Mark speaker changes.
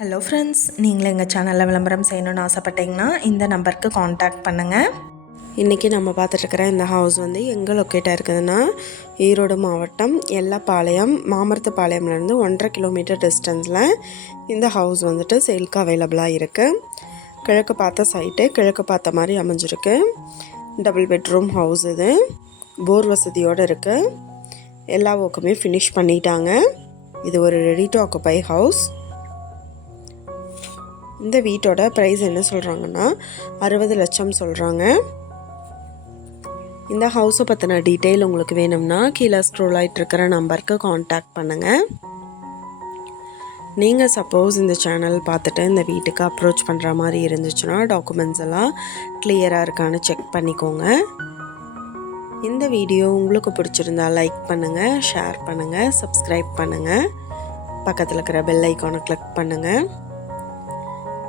Speaker 1: Hello friends நீங்களும் எங்கள் சேனலில் விளம்பரம் செய்யணும்னு ஆசைப்பட்டீங்கன்னா இந்த நம்பருக்கு காண்டாக்ட் பண்ணுங்கள்
Speaker 2: இன்றைக்கி நம்ம பார்த்துட்ருக்கிற இந்த ஹவுஸ் வந்து எங்கே லொக்கேட்டாக இருக்குதுன்னா ஈரோடு மாவட்டம் எல்லப்பாளையம் மாமரத்துப்பாளையம்லேருந்து ஒன்றரை கிலோமீட்டர் டிஸ்டன்ஸில் இந்த ஹவுஸ் வந்துட்டு சேல்க்கு அவைலபிளாக இருக்குது கிழக்கு பார்த்த சைட்டு கிழக்கு பார்த்த மாதிரி அமைஞ்சிருக்கு. டபுள் பெட்ரூம் ஹவுஸ் இது. போர் வசதியோடு இருக்குது எல்லா ஒர்க்குமே ஃபினிஷ் பண்ணிட்டாங்க. இது ஒரு ரெடி டு ஆக்குப்பை ஹவுஸ் இந்த வீட்டோட ப்ரைஸ் என்ன சொல்கிறாங்கன்னா அறுபது லட்சம் சொல்கிறாங்க இந்த ஹவுஸை பற்றின டீட்டெயில் உங்களுக்கு வேணும்னா கீழே ஸ்க்ரோல் ஆகிட்டு இருக்கிற நம்பருக்கு காண்டாக்ட் பண்ணுங்கள் நீங்கள் சப்போஸ் இந்த சேனல் பார்த்துட்டு இந்த வீட்டுக்கு அப்ரோச் பண்ணுற மாதிரி இருந்துச்சுன்னா டாக்குமெண்ட்ஸ் எல்லாம் கிளியராக இருக்கான்னு செக் பண்ணிக்கோங்க. இந்த வீடியோ உங்களுக்கு பிடிச்சிருந்தா லைக் பண்ணுங்கள் ஷேர் பண்ணுங்கள் சப்ஸ்கிரைப் பண்ணுங்கள் பக்கத்தில் இருக்கிற பெல் ஐக்கானை கிளிக் பண்ணுங்கள்